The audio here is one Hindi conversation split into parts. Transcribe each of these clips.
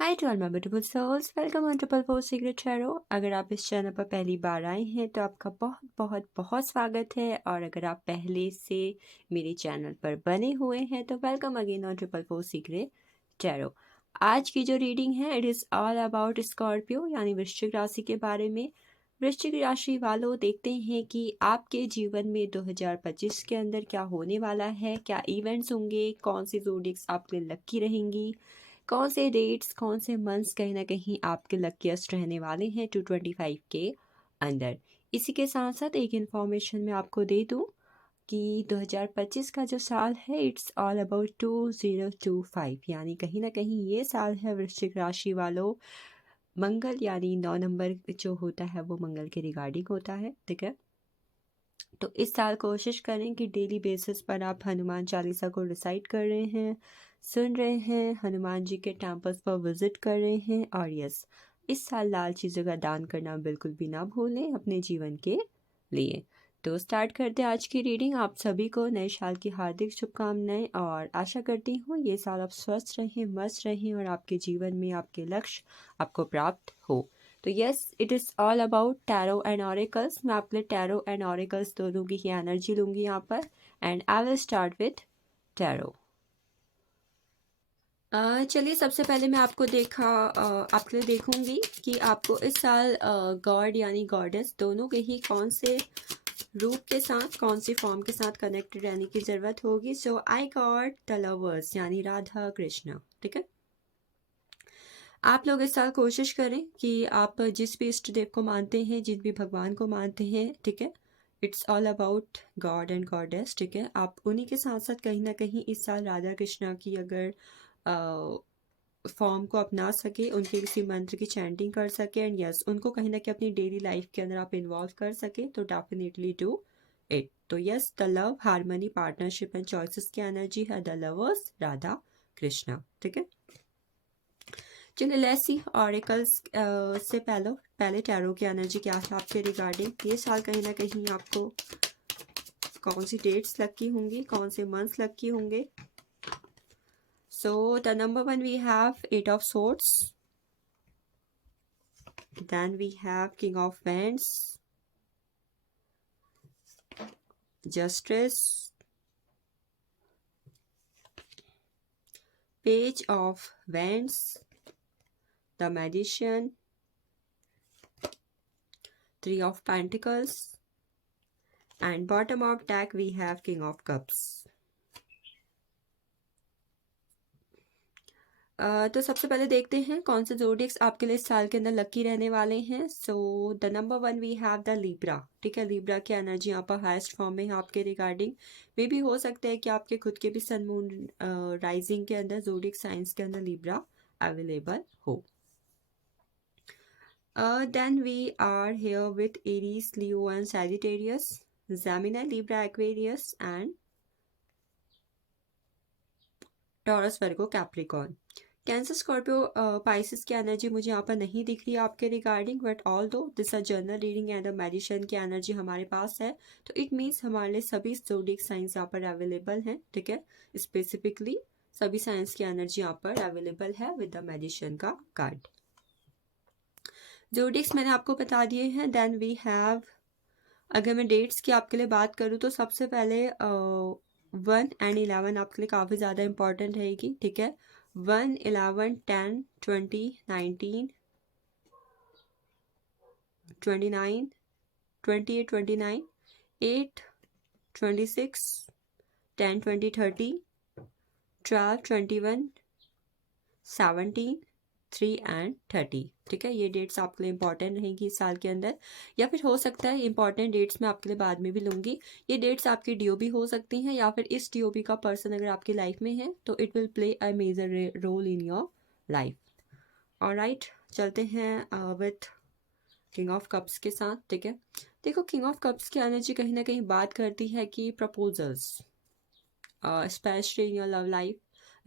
Hi to all my beautiful souls, welcome on triple four secret tarot. अगर आप इस चैनल पर पहली बार आए हैं तो आपका बहुत बहुत बहुत स्वागत है, और अगर आप पहले से मेरे चैनल पर बने हुए हैं तो welcome again on triple four secret tarot. आज की जो रीडिंग है it is all about Scorpio यानी वृश्चिक राशि के बारे में। वृश्चिक राशि वालों, देखते हैं कि आपके जीवन में 2025 के अंदर क्या होने वाला है, क्या इवेंट्स होंगे, कौन सी ज़ोडिएक्स आपके लिए लकी रहेंगी, कौन से डेट्स, कौन से मंथ्स कहीं ना कहीं आपके लकीस्ट रहने वाले हैं 225 के अंदर। इसी के साथ साथ एक इन्फॉर्मेशन मैं आपको दे दूं कि 2025 का जो साल है इट्स ऑल अबाउट 2025, यानी कहीं ना कहीं ये साल है वृश्चिक राशि वालों मंगल यानी 9 नंबर जो होता है वो मंगल के रिगार्डिंग होता है, ठीक है। तो इस साल कोशिश करें कि डेली बेसिस पर आप हनुमान चालीसा को रिसाइट कर रहे हैं, सुन रहे हैं, हनुमान जी के टेम्पल्स पर विजिट कर रहे हैं, और यस, इस साल लाल चीज़ों का दान करना बिल्कुल भी ना भूलें अपने जीवन के लिए। तो स्टार्ट करते हैं आज की रीडिंग। आप सभी को नए साल की हार्दिक शुभकामनाएं, और आशा करती हूँ ये साल आप स्वस्थ रहें, मस्त रहें, और आपके जीवन में आपके लक्ष्य आपको प्राप्त हो। तो yes, it is all about tarot and oracles. मैं आपके लिए टैरो एंड ऑरेकल्स दोनों की ही एनर्जी लूँगी यहाँ पर, and I will start with tarot. चलिए, सबसे पहले मैं आपको आपके लिए देखूंगी कि आपको इस साल गॉड यानी गॉडेस दोनों के ही कौन से रूप के साथ, कौन सी फॉर्म के साथ कनेक्टेड रहने की ज़रूरत होगी। सो आई गॉड द लवर्स यानी राधा कृष्ण, ठीक है। आप लोग इस साल कोशिश करें कि आप जिस भी इष्ट देव को मानते हैं, जिस भी भगवान को मानते हैं, ठीक है, it's all about God and goddess, ठीक है। आप उन्हीं के साथ साथ कहीं ना कहीं इस साल राधा कृष्णा की अगर फॉर्म को अपना सके, उनके किसी मंत्र की चैंटिंग कर सके, एंड यस, उनको कहीं ना कहीं अपनी डेली लाइफ के अंदर आप इन्वॉल्व कर सके तो डेफिनेटली डू इट। तो yes, the love, harmony, partnership and choices की एनर्जी है द लवर्स राधा कृष्णा, ठीक है। चलिए लेट्स सी ऑरेकल्स से पहले टैरो की एनर्जी क्या है आपके रिगार्डिंग। ये साल कहीं ना कहीं आपको कौन सी डेट्स लकी होंगी, कौन से मंथ्स लकी होंगे। सो the number 1 we have 8 of swords, then we have king of wands, justice, page of wands, the magician, 3 of pentacles, and bottom of deck we have king of cups. तो सबसे पहले देखते हैं कौन से ज़ोडिएक्स आपके लिए इस साल के अंदर लकी रहने वाले हैं। So the number 1 we have the Libra, ठीक है। लिब्रा की एनर्जी यहाँ पर हाईएस्ट फॉर्म में है आपके रिगार्डिंग। मे भी हो सकता है कि आपके खुद के भी सन मून राइजिंग के अंदर ज़ोडिएक साइंस के अंदर लिब्रा अवेलेबल हो। Then we are here with Aries, Leo and Sagittarius, Gemini, Libra, Aquarius and Taurus, Virgo, Capricorn. Cancer, Scorpio, Pisces की एनर्जी मुझे यहाँ पर नहीं दिख रही है आपके regarding, but all though this a journal reading and magician की एनर्जी हमारे पास है, तो इट मीन्स हमारे लिए सभी ज़ोडिएक साइंस यहाँ पर अवेलेबल हैं, ठीक है। स्पेसिफिकली सभी साइंस की एनर्जी यहाँ पर अवेलेबल है विद द मैजिशियन का कार्ड। ज़ोडिएक्स मैंने आपको बता दिए हैं। देन वी हैव, अगर मैं डेट्स की आपके लिए बात करूँ तो सबसे पहले 1 and 11 आपके लिए काफ़ी ज़्यादा इंपॉर्टेंट रहेगी, ठीक है। 1, 11, 10, 20, 19, 29, 28, 29, 8, 26, 10, 20, 30, 12, 21, 17, 3 एंड 30। ठीक है, ये डेट्स आपके लिए इंपॉर्टेंट रहेंगी इस साल के अंदर, या फिर हो सकता है इंपॉर्टेंट डेट्स मैं आपके लिए बाद में भी लूँगी। ये डेट्स आपकी डीओबी हो सकती हैं, या फिर इस डीओबी का पर्सन अगर आपकी लाइफ में है तो it will play a major role in your life. Alright, चलते हैं विथ किंग ऑफ कप्स के साथ। ठीक है, देखो किंग ऑफ कप्स की एनर्जी कहीं ना कहीं बात करती है कि proposals, specially in your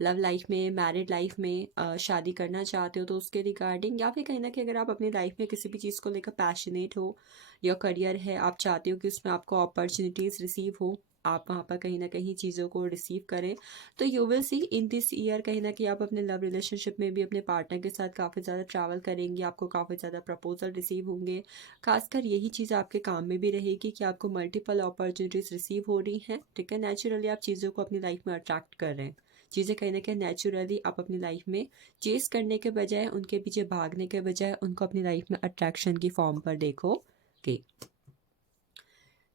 love life में, मैरिड लाइफ में, शादी करना चाहते हो तो उसके रिगार्डिंग, या फिर कहीं ना कहीं अगर आप अपनी लाइफ में किसी भी चीज़ को लेकर पैशनेट हो, या करियर है, आप चाहते हो कि उसमें आपको अपॉर्चुनिटीज़ रिसीव हो, आप वहाँ पर कहीं ना कहीं चीज़ों को रिसीव करें, तो you will see in this year कहीं ना कहीं आप अपने लव रिलेशनशिप में भी अपने पार्टनर के साथ काफ़ी ज़्यादा ट्रैवल करेंगे, आपको काफ़ी ज़्यादा प्रपोजल रिसीव होंगे। खासकर यही चीज़ आपके काम में भी रहेगी कि आपको मल्टीपल अपॉर्चुनिटीज़ रिसीव हो रही हैं। ठीक है, नेचुरली आप चीज़ों को अपनी लाइफ में अट्रैक्ट कर रहे हैं, चीज़ें कहीं ना कहीं नेचुरली आप अपनी लाइफ में चेस करने के बजाय, उनके पीछे भागने के बजाय, उनको अपनी लाइफ में अट्रैक्शन की फॉर्म पर देखोगे।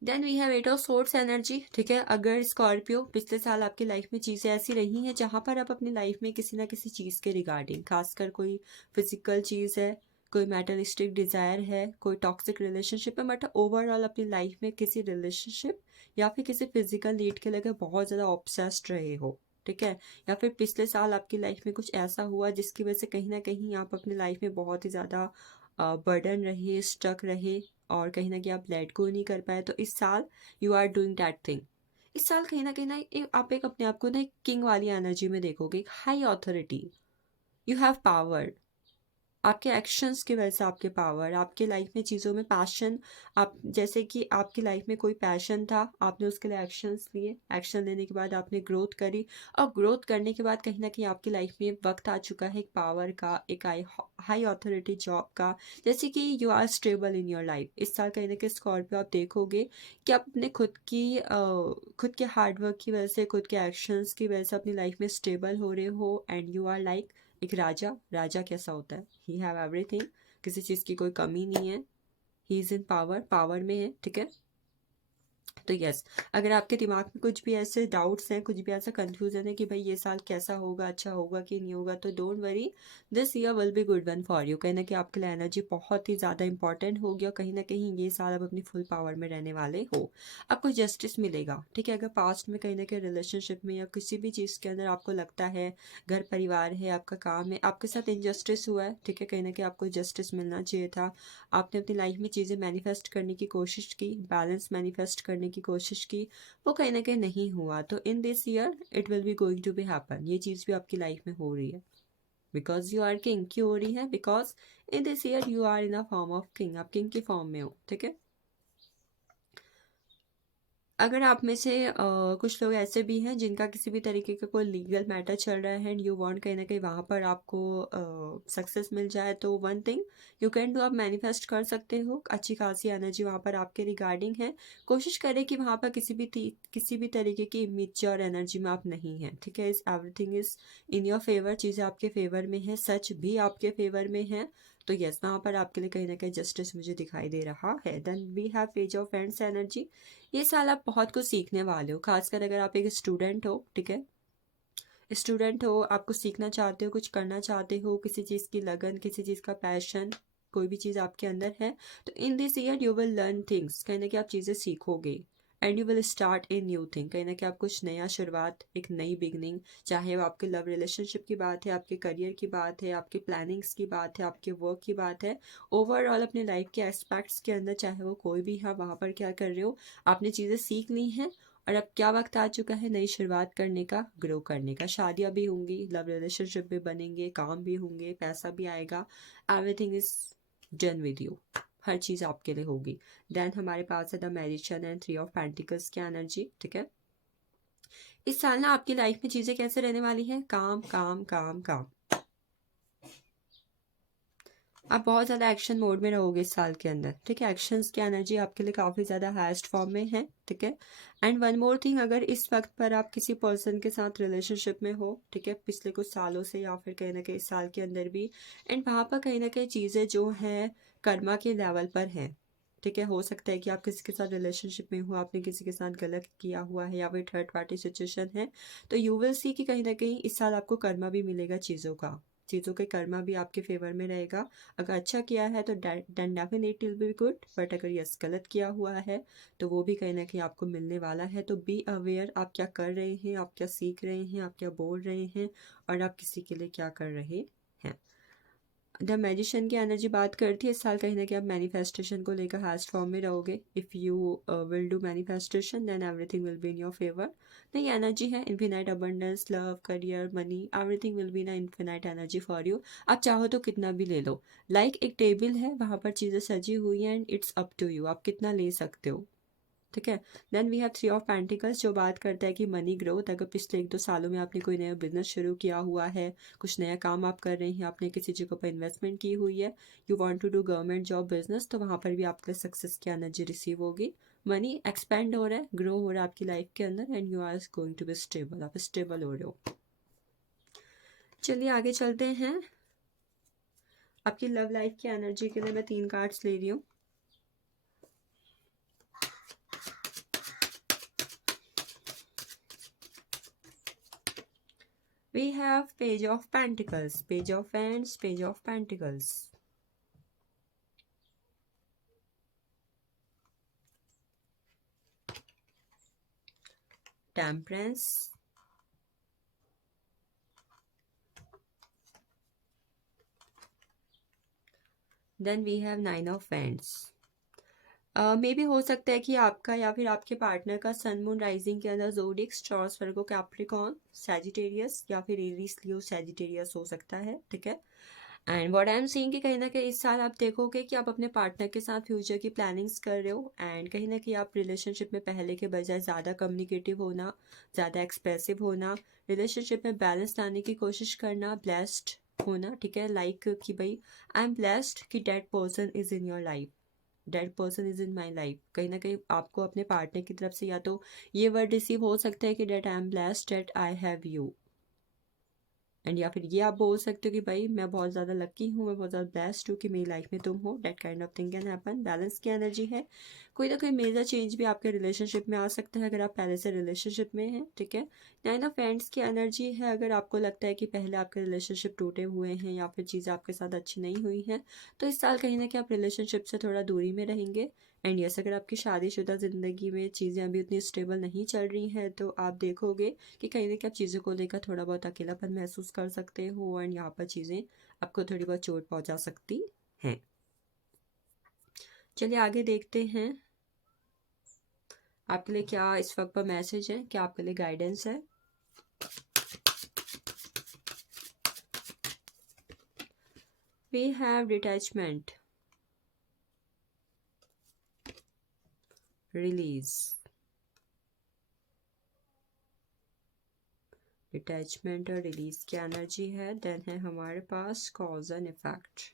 Then we have 8 of swords energy. ठीक है, अगर स्कॉर्पियो पिछले साल आपकी लाइफ में चीज़ें ऐसी रही हैं जहाँ पर आप अपनी लाइफ में किसी ना किसी चीज़ के रिगार्डिंग, खासकर कोई फिजिकल चीज़ है, कोई मेटलिस्टिक डिज़ायर है, कोई टॉक्सिक रिलेशनशिप है, बट ओवरऑल अपनी लाइफ में किसी रिलेशनशिप या फिर किसी फिजिकल नीड के लेकर बहुत ज़्यादा ऑब्सेस्ड रहे हो। ठीक है, या फिर पिछले साल आपकी लाइफ में कुछ ऐसा हुआ जिसकी वजह से कहीं ना कहीं आप अपनी लाइफ में बहुत ही ज़्यादा बर्डन रहे, स्टक रहे, और कहीं ना कहीं आप लेट गो नहीं कर पाए, तो इस साल you are doing that thing. इस साल कहीं ना आप एक अपने आप को ना एक किंग वाली एनर्जी में देखोगे, एक high authority, you have power, आपके एक्शंस की वजह से आपके पावर, आपके लाइफ में चीज़ों में पैशन, आप जैसे कि आपकी लाइफ में कोई पैशन था, आपने उसके लिए एक्शंस लिए, एक्शन लेने के बाद आपने ग्रोथ करी, और ग्रोथ करने के बाद कहीं ना कहीं आपकी लाइफ में वक्त आ चुका है एक पावर का, एक हाई अथॉरिटी जॉब का, जैसे कि you are stable in your life. इस साल कहीं ना कहीं स्कॉर्पियो आप देखोगे कि आप अपने खुद के हार्डवर्क की वजह से, खुद के एक्शंस की वजह से अपनी लाइफ में स्टेबल हो रहे हो, एंड यू आर लाइक एक राजा कैसा होता है, ही हैव एवरीथिंग, किसी चीज़ की कोई कमी नहीं है, ही इज़ इन पावर में है। ठीक है, तो यस, अगर आपके दिमाग में कुछ भी ऐसे डाउट्स हैं, कुछ भी ऐसा कंफ्यूजन है कि भाई ये साल कैसा होगा, अच्छा होगा कि नहीं होगा, तो don't worry, this year will be good one for you. कहीं ना कहीं आपके लिए एनर्जी बहुत ही ज़्यादा इंपॉर्टेंट होगी, और कहीं ना कहीं ये साल आप अपनी फुल पावर में रहने वाले हो, आपको जस्टिस मिलेगा। ठीक है, अगर पास्ट में कहीं ना कहीं रिलेशनशिप में या किसी भी चीज़ के अंदर आपको लगता है, घर परिवार है, आपका काम है, आपके साथ इनजस्टिस हुआ है, ठीक है, कहीं ना कहीं आपको जस्टिस मिलना चाहिए था, आपने अपनी लाइफ में चीज़ें मैनिफेस्ट करने की कोशिश की, बैलेंस मैनिफेस्ट करने की कोशिश की, वो कहीं ना कहीं नहीं हुआ, तो in this year it will be going to be happen, ये चीज़ भी आपकी लाइफ में हो रही है, बिकॉज यू आर किंग। क्यों हो रही है? Because in this year you are in a form of king, आप किंग की फॉर्म में हो। ठीक है, अगर आप में से कुछ लोग ऐसे भी हैं जिनका किसी भी तरीके का कोई लीगल मैटर चल रहा है, एंड यू वांट कहीं ना कहीं वहाँ पर आपको सक्सेस मिल जाए, तो one thing you can do, आप मैनिफेस्ट कर सकते हो, अच्छी खासी एनर्जी वहाँ पर आपके रिगार्डिंग है। कोशिश करें कि वहाँ पर किसी भी तरीके की इमेच्योर एनर्जी में आप नहीं हैं। ठीक है, इस everything is in your favour, चीज़ें आपके फेवर में है, सच भी आपके फेवर में है, तो यस, वहाँ पर आपके लिए कहीं ना कहीं जस्टिस मुझे दिखाई दे रहा है। Then we have page of friends energy. ये साल आप बहुत कुछ सीखने वाले हो, खासकर अगर आप एक स्टूडेंट हो। ठीक है, स्टूडेंट हो, आप कुछ सीखना चाहते हो, कुछ करना चाहते हो, किसी चीज़ की लगन, किसी चीज़ का पैशन, कोई भी चीज़ आपके अंदर है, तो in this year you will learn things, कहीं ना कहीं आप चीज़ें सीखोगे, and you will start a new thing, कहीं ना कहीं आप कुछ नया शुरुआत, एक नई बिगनिंग, चाहे वो आपके लव रिलेशनशिप की बात है, आपके करियर की बात है, आपके प्लानिंग्स की बात है, आपके वर्क की बात है, ओवरऑल अपने लाइफ के एस्पेक्ट्स के अंदर, चाहे वो कोई भी है, वहाँ पर क्या कर रहे हो, आपने चीज़ें सीख ली हैं, और अब क्या वक्त आ चुका है नई शुरुआत करने का, ग्रो करने का। शादियां भी होंगी, लव रिलेशनशिप भी बनेंगे, काम भी होंगे, पैसा भी आएगा, everything is done with you, हर चीज़ आपके लिए होगी। देन हमारे पास है the magician and 3 of pentacles की एनर्जी। ठीक है, इस साल ना आपकी लाइफ में चीज़ें कैसे रहने वाली है, काम काम काम काम, आप बहुत ज़्यादा एक्शन मोड में रहोगे इस साल के अंदर। ठीक है, एक्शंस की एनर्जी आपके लिए काफ़ी ज़्यादा हाईएस्ट फॉर्म में है। ठीक है, एंड वन मोर थिंग, अगर इस वक्त पर आप किसी पर्सन के साथ रिलेशनशिप में हो, ठीक है, पिछले कुछ सालों से या फिर कहीं ना कहीं इस साल के अंदर भी, एंड वहाँ पर कहीं ना कहीं चीज़ें जो हैं कर्मा के लेवल पर हैं। ठीक है, हो सकता है कि आप किसी के साथ रिलेशनशिप में हो, आपने किसी के साथ गलत किया हुआ है, या फिर थर्ड पार्टी सिचुएशन है, तो यू विल सी कि कहीं ना कहीं इस साल आपको कर्मा भी मिलेगा चीज़ों का। चीज़ों के कर्मा भी आपके फेवर में रहेगा। अगर अच्छा किया है तो then definitely will be good, but अगर यस गलत किया हुआ है तो वो भी कहीं ना कहीं आपको मिलने वाला है। तो बी अवेयर, आप क्या कर रहे हैं, आप क्या सीख रहे हैं, आप क्या बोल रहे हैं और आप किसी के लिए क्या कर रहे हैं। द मैजिशियन की एनर्जी बात करती है इस साल कहीं ना कहीं आप मैनिफेस्टेशन को लेकर हास्ट फॉर्म में रहोगे। If you will do manifestation then everything will be in your favour. नई एनर्जी है infinite abundance, love, career, money, everything will be ना इन्फिनाइट एनर्जी फॉर यू। आप चाहो तो कितना भी ले लो, लाइक एक टेबल है वहाँ पर चीज़ें सजी हुई हैं and it's up to you, आप कितना ले सकते हो। ठीक है। Then we have three of pentacles जो बात करता है कि मनी ग्रोथ। अगर पिछले 1-2 सालों में आपने कोई नया बिजनेस शुरू किया हुआ है, कुछ नया काम आप कर रहे हैं, आपने किसी जगह पर इन्वेस्टमेंट की हुई है, you want to do government job business, तो वहाँ पर भी आपके सक्सेस की एनर्जी रिसीव होगी। मनी एक्सपेंड हो रहा है, ग्रो हो रहा है आपकी लाइफ के अंदर and you are going to be stable, आप स्टेबल हो रहे हो। चलिए आगे चलते हैं। आपकी लव लाइफ की एनर्जी के लिए मैं 3 कार्ड्स ले रही हूँ। We have Page of Pentacles, Page of Wands, Page of Pentacles. Temperance. Then we have Nine of Wands. मे भी हो सकता है कि आपका या फिर आपके पार्टनर का सन मून राइजिंग के अंदर zodiac, taurus, Virgo, Capricorn, Sagittarius या फिर एरीज, लियो, सैजिटेरियस हो सकता है। ठीक है। And what I am seeing कि कहीं ना कहीं इस साल आप देखोगे कि आप अपने पार्टनर के साथ फ्यूचर की प्लानिंग्स कर रहे हो एंड कहीं ना कहीं आप रिलेशनशिप में पहले के बजाय ज़्यादा कम्युनिकेटिव होना, ज़्यादा एक्सप्रेसिव होना, रिलेशनशिप में बैलेंस लाने की कोशिश करना, ब्लेस्ड होना। ठीक है। लाइक कि भाई आई एम ब्लेस्ड कि that person is in your life, dead person is in my life. कहीं ना कहीं आपको अपने पार्टनर की तरफ से या तो ये वर्ड रिसीव हो सकता है कि that I am blessed that I have you, and या फिर ये आप बोल सकते हो कि भाई मैं बहुत ज़्यादा लकी हूँ, मैं बहुत ज़्यादा ब्लेस्ड हूँ कि मेरी लाइफ में तुम हो। That kind of thing can happen. Balance की एनर्जी है, कोई ना कोई मेजर चेंज भी आपके रिलेशनशिप में आ सकता है अगर आप पहले से रिलेशनशिप में हैं। ठीक है। नाइन ऑफ फ्रेंड्स की एनर्जी है, अगर आपको लगता है कि पहले आपके रिलेशनशिप टूटे हुए हैं या फिर चीज़ें आपके साथ अच्छी नहीं हुई हैं, तो इस साल कहीं ना कहीं आप रिलेशनशिप से थोड़ा दूरी में रहेंगे। एंड यस, अगर आपकी शादीशुदा ज़िंदगी में चीज़ें अभी उतनी स्टेबल नहीं चल रही हैं तो आप देखोगे कि कहीं ना कहीं आप चीज़ों को लेकर थोड़ा बहुत अकेलापन महसूस कर सकते हो एंड यहाँ पर चीज़ें आपको थोड़ी बहुत चोट पहुँचा सकती हैं। चलिए आगे देखते हैं आपके लिए क्या इस वक्त पर मैसेज है, क्या आपके लिए गाइडेंस है। We have detachment, release, detachment और रिलीज की एनर्जी है। देन है हमारे पास cause and effect.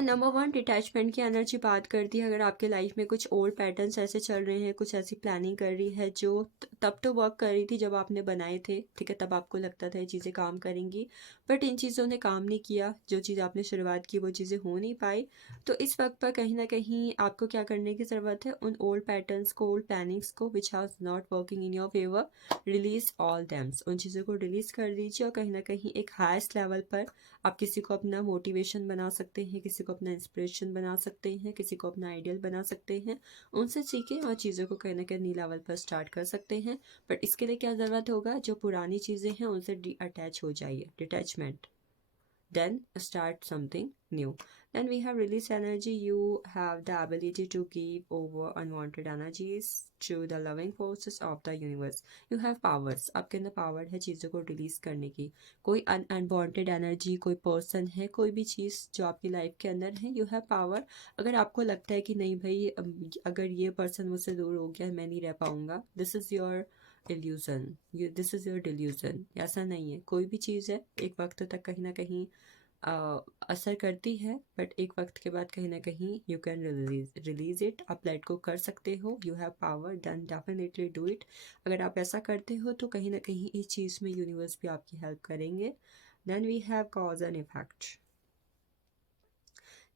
Number 1 detachment की एनर्जी बात करती है अगर आपके लाइफ में कुछ ओल्ड पैटर्न्स ऐसे चल रहे हैं, कुछ ऐसी प्लानिंग कर रही है जो तब तो वर्क कर रही थी जब आपने बनाए थे। ठीक है। तब आपको लगता था ये चीज़ें काम करेंगी, बट इन चीज़ों ने काम नहीं किया। जो चीज़ आपने शुरुआत की वो चीज़ें हो नहीं पाई। तो इस वक्त पर कहीं ना कहीं आपको क्या करने की ज़रूरत है, उन ओल्ड पैटर्न्स को, ओल्ड प्लानिंग्स को which are not working in your favour, release all thems, उन चीज़ों को रिलीज़ कर दीजिए और कहीं ना कहीं एक हाईएस्ट लेवल पर आप किसी को अपना मोटिवेशन बना सकते हैं, किसी को अपना इंस्पिरेशन बना सकते हैं, किसी को अपना आइडियल बना सकते हैं। उनसे सीखें और चीज़ों को कहीं ना कहीं न्यू लेवल पर स्टार्ट कर सकते हैं। बट इसके लिए क्या ज़रूरत होगा, जो पुरानी चीज़ें हैं उनसे अटैच हो जाइए, detachment, then start something new. Then we have release energy. You have the ability to give over unwanted energies to the loving forces of the universe. You have powers. आपके अंदर पावर है चीज़ों को रिलीज करने की। कोई अनवांटेड एनर्जी, कोई पर्सन है, कोई भी चीज़ जो आपकी लाइफ के अंदर है, यू हैव पावर। अगर आपको लगता है कि नहीं भाई अगर ये पर्सन मुझसे दूर हो गया मैं नहीं रह पाऊंगा, this is your illusion, this is your delusion. ऐसा नहीं है, कोई भी चीज़ है एक वक्त तक कहीं ना कहीं असर करती है, बट एक वक्त के बाद कहीं ना कहीं यू कैन रिलीज इट, आप लेट को कर सकते हो। You have power, then definitely do it. अगर आप ऐसा करते हो तो कहीं ना कहीं इस चीज़ में यूनिवर्स भी आपकी हेल्प करेंगे। Then we have cause and effect.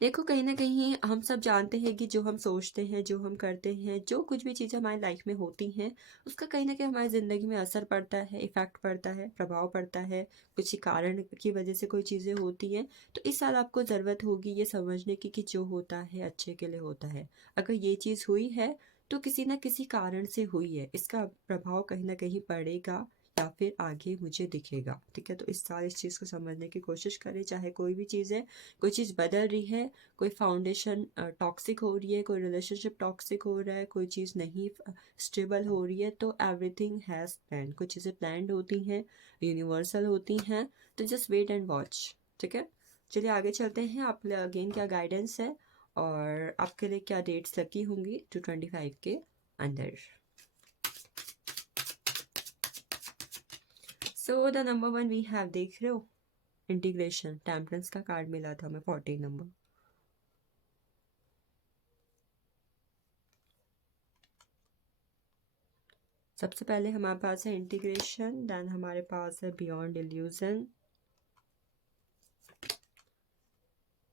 देखो, कहीं न कहीं हम सब जानते हैं कि जो हम सोचते हैं, जो हम करते हैं, जो कुछ भी चीज़ें हमारी लाइफ में होती हैं, उसका कहीं न कहीं हमारी ज़िंदगी में असर पड़ता है, इफ़ेक्ट पड़ता है, प्रभाव पड़ता है। किसी कारण की वजह से कोई चीज़ें होती हैं, तो इस साल आपको ज़रूरत होगी ये समझने की कि जो होता है अच्छे के लिए होता है। अगर ये चीज़ हुई है, तो किसी न किसी कारण से हुई है। इसका प्रभाव कहीं न कहीं पड़ेगा या फिर आगे मुझे दिखेगा, ठीक है? तो इस साल इस चीज़ को समझने की कोशिश करें, चाहे कोई भी चीज़ है, कोई चीज़ बदल रही है, कोई फाउंडेशन टॉक्सिक हो रही है, कोई रिलेशनशिप टॉक्सिक हो रहा है, कोई चीज़ नहीं स्टेबल हो रही है, तो एवरीथिंग हैज़ प्लान। कुछ चीज़ें प्लान्ड होती हैं, यूनिवर्सल होती हैं, तो जस्ट वेट एंड वॉच, ठीक है? चलिए आगे चलते हैं। आप अगेन क्या गाइडेंस है और आपके लिए क्या डेट्स लगी होंगी 225 के अंदर। So the number 1 we have, देख रहे हो, इंटीग्रेशन। टेम्परेंस का कार्ड मिला था हमें 14 नंबर। सबसे पहले हमारे पास है इंटीग्रेशन, देन हमारे पास है beyond illusion,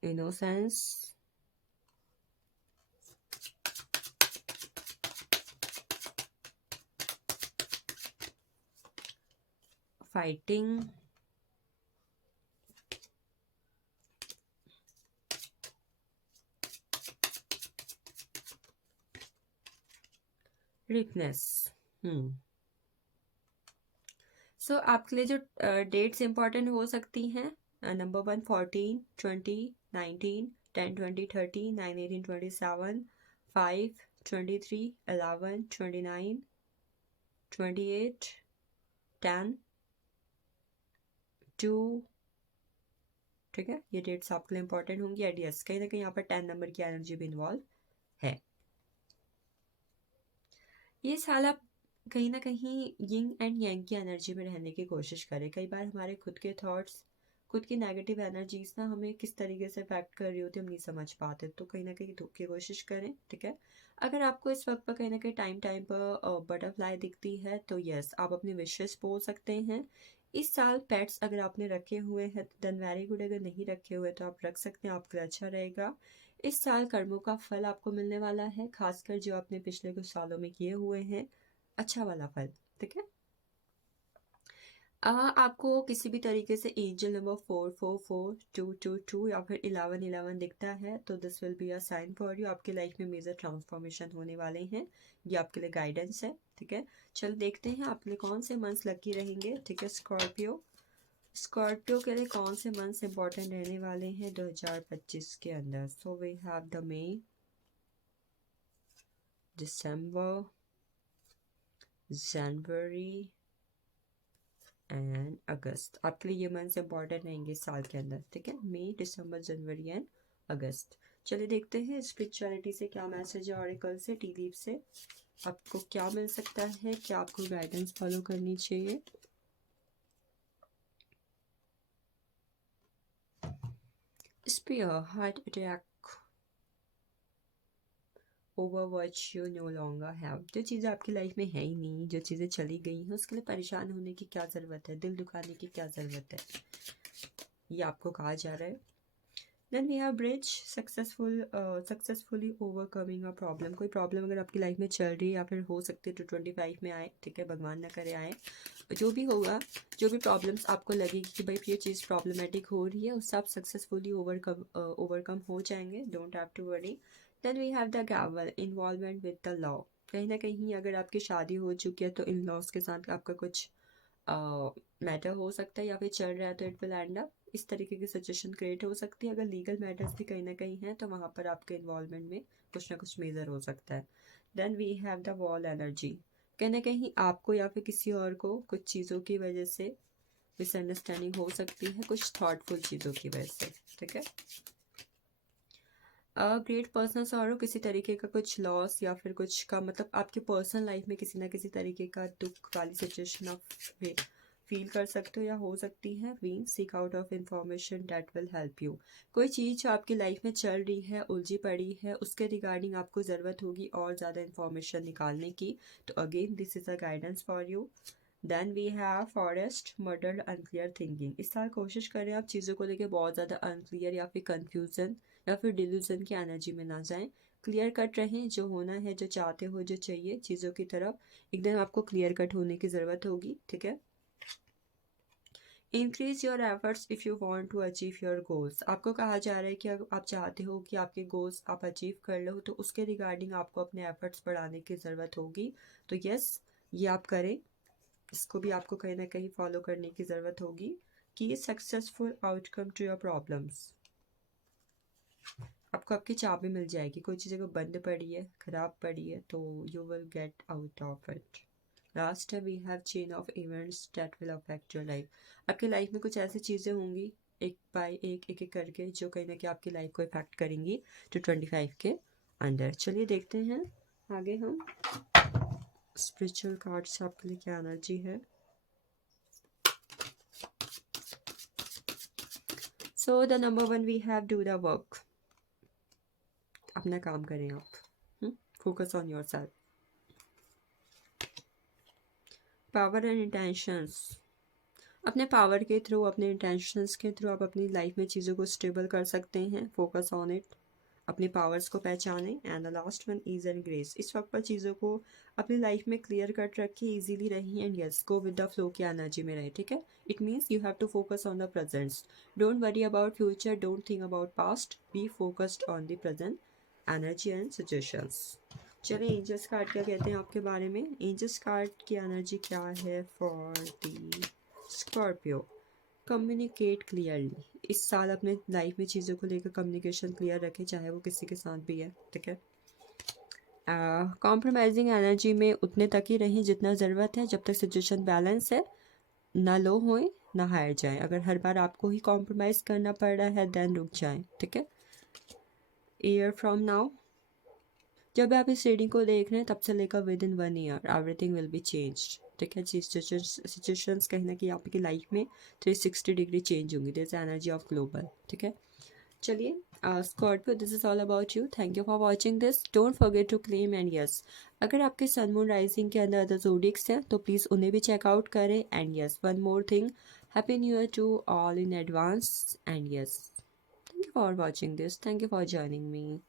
innocence, fighting, weakness. So आपके लिए जो डेट्स इंपॉर्टेंट हो सकती हैं, नंबर 1 14 20 19 10 20 30 9 18 27 5 23 11 29 28 10 2, ठीक है? ये डेट्स आपके लिए इंपॉर्टेंट होंगी। एंड यस, कहीं ना कहीं यहाँ पर 10 नंबर की एनर्जी भी इन्वॉल्व है। ये साल आप कहीं ना कहीं यिंग एंड यांग की एनर्जी में रहने की कोशिश करें। कई बार हमारे खुद के थॉट्स, खुद की नेगेटिव एनर्जीज ना हमें किस तरीके से अफेक्ट कर रही होती है, हम नहीं समझ पाते, तो कहीं ना कहीं धूप की कोशिश करें, ठीक है? अगर आपको इस वक्त पर कहीं ना कहीं टाइम टाइम पर बटरफ्लाई दिखती है, तो यस, आप अपनी विशेस बोल सकते हैं। इस साल पेट्स अगर आपने रखे हुए हैं तो देन वेरी गुड, अगर नहीं रखे हुए तो आप रख सकते हैं, आपके लिए अच्छा रहेगा। इस साल कर्मों का फल आपको मिलने वाला है, खासकर जो आपने पिछले कुछ सालों में किए हुए हैं, अच्छा वाला फल, ठीक है? आपको किसी भी तरीके से एंजल नंबर 444222 या फिर 1111 दिखता है, तो this will be a sign for you. आपकी लाइफ में मेजर ट्रांसफॉर्मेशन होने वाले हैं, ये आपके लिए गाइडेंस है, ठीक है? चलो देखते हैं आपके लिए कौन से मंथ्स लकी रहेंगे, ठीक है? स्कॉर्पियो, स्कॉर्पियो के लिए कौन से मंथ्स इंपॉर्टेंट रहने वाले हैं 2025 के अंदर? So we have the May, December, January and August. आपके लिए ये मंथ्स इंपॉर्टेंट रहेंगे इस साल के अंदर, ठीक है? मई, दिसंबर, जनवरी एंड अगस्त। चलिए देखते हैं स्पिरिचुअलिटी से क्या मैसेज है, ऑरेकल से, टी लीफ से आपको क्या मिल सकता है, क्या आपको गाइडेंस फॉलो करनी चाहिए। Spear, heart attack, over watch you no longer have. जो चीज़ें आपकी लाइफ में है ही नहीं, जो चीज़ें चली गई हैं, उसके लिए परेशान होने की क्या ज़रूरत है, दिल दुखाने की क्या ज़रूरत है, ये आपको कहा जा रहा है। Then we have bridge, successfully overcoming a problem. कोई प्रॉब्लम अगर आपकी लाइफ में चल रही है या फिर हो सकती है 225 में आए, ठीक है? भगवान ना करे आए, जो भी होगा, जो भी प्रॉब्लम्स आपको लगेगी कि भाई ये चीज़ प्रॉब्लमेटिक हो रही है, उससे आप सक्सेसफुली ओवरकम हो जाएंगे, don't have to worry. Then we have the gavel, involvement with the law. कहीं ना कहीं अगर आपकी शादी हो चुकी है तो इन लॉज के साथ आपका कुछ मैटर हो सकता है, या फिर चल रहा है तो इट विल एंड अप, इस तरीके की सिचुएशन क्रिएट हो सकती है। अगर लीगल मैटर्स भी कहीं ना कहीं हैं तो वहाँ पर आपके इन्वॉल्वमेंट में कुछ ना कुछ मेजर हो सकता है। Then we have the wall energy, कहीं ना कहीं आपको या फिर किसी और को कुछ चीज़ों की वजह से मिसअंडरस्टैंडिंग हो सकती है, कुछ थॉटफुल चीज़ों की वजह से, ठीक है? ग्रेट पर्सनल सॉरो, किसी तरीके का कुछ लॉस या फिर कुछ का मतलब आपकी पर्सनल लाइफ में किसी ना किसी तरीके का दुख वाली सिचुएशन आप फील कर सकते हो या हो सकती है। Ween, seek out of information that will help you. कोई चीज़ जो आपकी लाइफ में चल रही है, उलझी पड़ी है, उसके रिगार्डिंग आपको ज़रूरत होगी और ज़्यादा इंफॉर्मेशन निकालने की, तो again this is a guidance for you. Then we have forest, murdered, unclear thinking. इस साल कोशिश करें आप चीज़ों को लेकर बहुत ज़्यादा अनक्लियर या फिर कन्फ्यूजन या फिर डिल्यूजन की एनर्जी में ना जाएं। क्लियर कट रहें, जो होना है, जो चाहते हो, जो चाहिए चीज़ों की तरफ एकदम आपको क्लियर कट होने की ज़रूरत होगी, ठीक है। Increase your efforts if you want to achieve your goals. आपको कहा जा रहा है कि अगर आप चाहते हो कि आपके गोल्स आप अचीव कर लो तो उसके रिगार्डिंग आपको अपने एफर्ट्स बढ़ाने की ज़रूरत होगी। तो यस, ये आप करें, इसको भी आपको कहीं ना कहीं फॉलो करने की ज़रूरत होगी कि successful outcome to your problems. आपको आपकी चाबी मिल जाएगी। कोई चीज़ अगर बंद पड़ी है, ख़राब पड़ी है, तो you will get out of it. Last है we have chain of events that will affect your life. आपकी लाइफ में कुछ ऐसी चीज़ें होंगी एक बाय एक एक एक करके जो कहीं ना कहीं आपकी लाइफ को इफेक्ट करेंगी तो 25 के अंदर। चलिए देखते हैं आगे हम स्पिरिचुअल कार्ड से आपके लिए क्या एनर्जी है। So the number 1 we have do the work. अपना काम करें आप, focus on your self. Power and intentions, अपने पावर के थ्रू, अपने इंटेंशंस के थ्रू आप अपनी लाइफ में चीज़ों को स्टेबल कर सकते हैं। फोकस ऑन इट, अपने पावर्स को पहचानें। And the last one ease and grace. इस वक्त पर चीज़ों को अपनी लाइफ में क्लियर कट रखिए, इजीली रही and yes go with the flow की एनर्जी में रहे, ठीक है। It means you have to focus on the presents. Don't worry about future, don't think about past, be focused on the present energy and situations. चलिए एंजल्स कार्ड क्या कहते हैं आपके बारे में। एंजल्स कार्ड की एनर्जी क्या है for the Scorpio. Communicate clearly. इस साल अपने लाइफ में चीज़ों को लेकर कम्युनिकेशन क्लियर रखें, चाहे वो किसी के साथ भी है, ठीक है। कॉम्प्रोमाइजिंग एनर्जी में उतने तक ही रहें जितना ज़रूरत है, जब तक सिचुएशन बैलेंस है, ना लो होए ना हार जाए। अगर हर बार आपको ही कॉम्प्रोमाइज़ करना पड़ रहा है देन रुक जाएं, ठीक है। ईयर फ्रॉम नाउ, जब आप इस रीडिंग को देख रहे हैं तब से लेकर with in 1 year everything will B change, ठीक है। सिचुएशंस कहीं ना कहीं आपकी लाइफ में 360 डिग्री चेंज होंगी। दिस एनर्जी ऑफ ग्लोबल, ठीक है। चलिए Scorpio, this is all about you. Thank you for watching this. Don't forget to claim and yes, अगर आपके सन मून राइजिंग के अंदर अदर ज़ोडिएक्स हैं तो प्लीज़ उन्हें भी चेकआउट करें। And yes, one more thing, happy new year to all in advance. And yes, thank you for watching this, thank you for joining me.